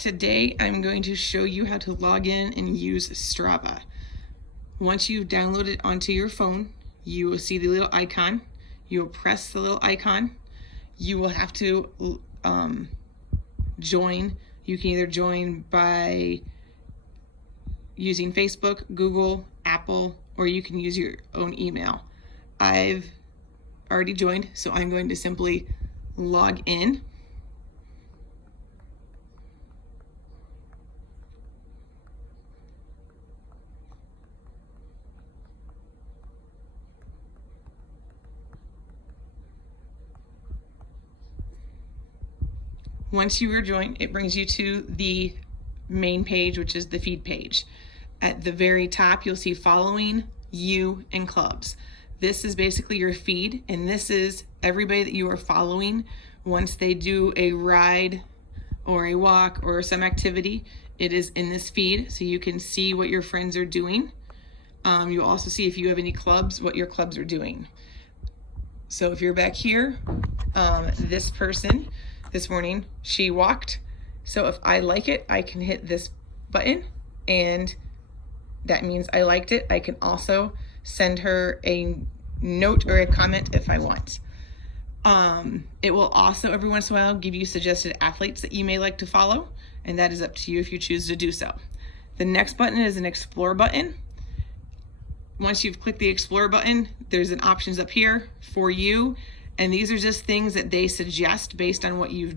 Today I'm going to show you how to log in and use Strava. Once you've downloaded it onto your phone, you will see the little icon. You will press the little icon. You will have to join. You can either join by using Facebook, Google, Apple, or you can use your own email. I've already joined, so I'm going to simply log in. Once you are joined, it brings you to the main page, which is the feed page. At the very top, you'll see following, you, and clubs. This is basically your feed, and this is everybody that you are following. Once they do a ride or a walk or some activity, it is in this feed, so you can see what your friends are doing. You'll also see if you have any clubs, what your clubs are doing. So if you're back here, this person, this morning, she walked. So if I like it, I can hit this button and that means I liked it. I can also send her a note or a comment if I want. It will also every once in a while give you suggested athletes that you may like to follow, and that is up to you if you choose to do so. The next button is an explore button. Once you've clicked the explore button, there's an options up here for you. And these are just things that they suggest based on what you've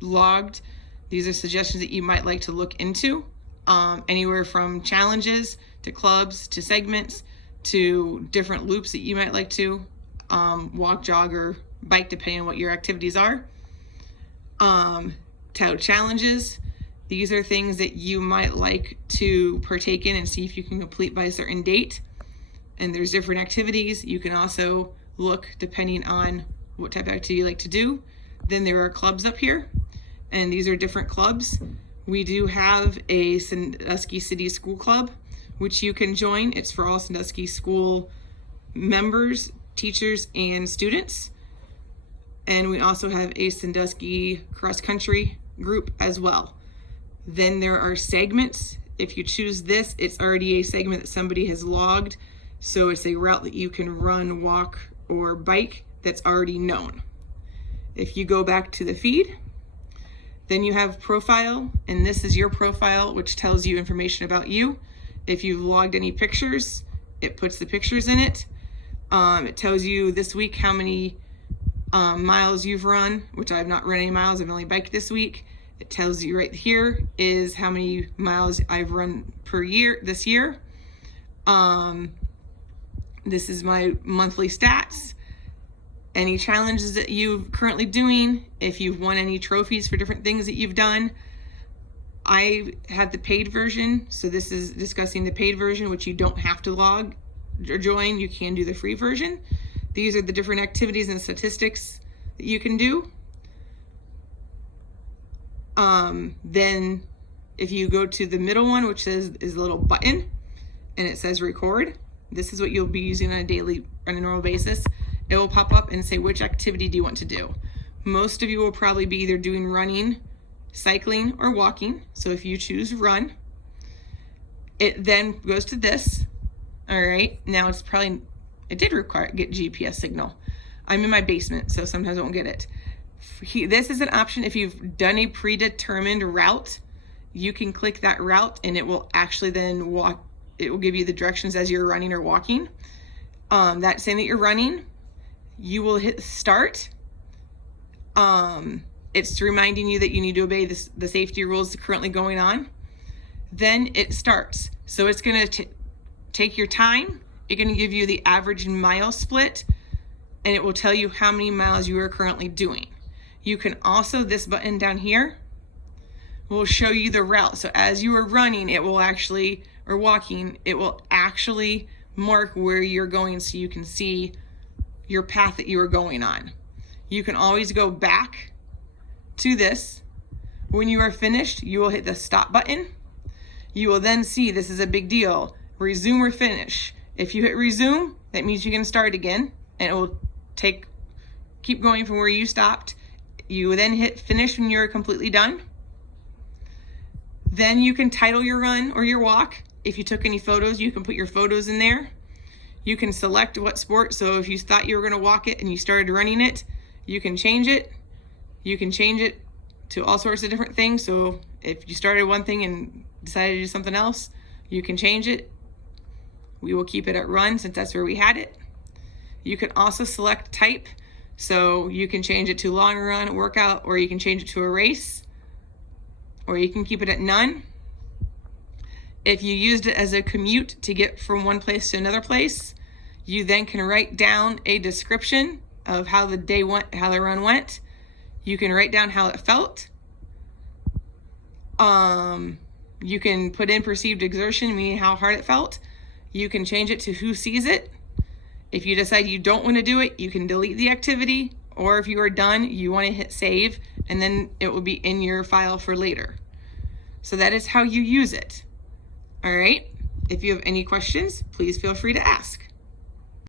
logged. These are suggestions that you might like to look into. Anywhere from challenges to clubs to segments to different loops that you might like to walk, jog, or bike, depending on what your activities are. To challenges. These are things that you might like to partake in and see if you can complete by a certain date. And there's different activities. You can also look depending on what type of activity you like to do. Then there are clubs up here, and these are different clubs. We do have a Sandusky City School Club, which you can join. It's for all Sandusky School members, teachers, and students. And we also have a Sandusky cross country group as well. Then there are segments. If you choose this, it's already a segment that somebody has logged. So it's a route that you can run, walk, or bike that's already known. If you go back to the feed, then you have profile, and this is your profile, which tells you information about you. If you've logged any pictures, it puts the pictures in it. It tells you this week how many miles you've run, which I've not run any miles, I've only biked this week. It tells you right here is how many miles I've run per year this year. This is my monthly stats, any challenges that you're currently doing, if you've won any trophies for different things that you've done. I have the paid version, so this is discussing the paid version, which you don't have to log or join. You can do the free version. These are the different activities and statistics that you can do. Then if you go to the middle one, which is a little button, and it says record, this is what you'll be using on a normal basis. It will pop up and say, which activity do you want to do? Most of you will probably be either doing running, cycling, or walking. So if you choose run, it then goes to this. All right, now it did require get GPS signal. I'm in my basement, so sometimes I won't get it. This is an option if you've done a predetermined route. You can click that route and it will actually then walk. It will give you the directions as you're running or walking. That's saying that you're running. You will hit start. It's reminding you that you need to obey the safety rules currently going on. Then it starts. So it's going to take your time. It's going to give you the average mile split, and it will tell you how many miles you are currently doing. You can also, this button down here will show you the route. So as you are running, it will actually, or walking, it will actually mark where you're going so you can see your path that you are going on. You can always go back to this. When you are finished, you will hit the stop button. You will then see, this is a big deal, resume or finish. If you hit resume, that means you can start again, and it will keep going from where you stopped. You then hit finish when you're completely done. Then you can title your run or your walk. If you took any photos, you can put your photos in there. You can select what sport. So if you thought you were going to walk it and you started running it, you can change it. You can change it to all sorts of different things. So if you started one thing and decided to do something else, you can change it. We will keep it at run since that's where we had it. You can also select type. So you can change it to long run, workout, or you can change it to a race, or you can keep it at none. If you used it as a commute to get from one place to another place, you then can write down a description of how the day went, how the run went. You can write down how it felt. You can put in perceived exertion, meaning how hard it felt. You can change it to who sees it. If you decide you don't want to do it, you can delete the activity, or if you are done, you want to hit save, and then it will be in your file for later. So that is how you use it. All right. If you have any questions, please feel free to ask.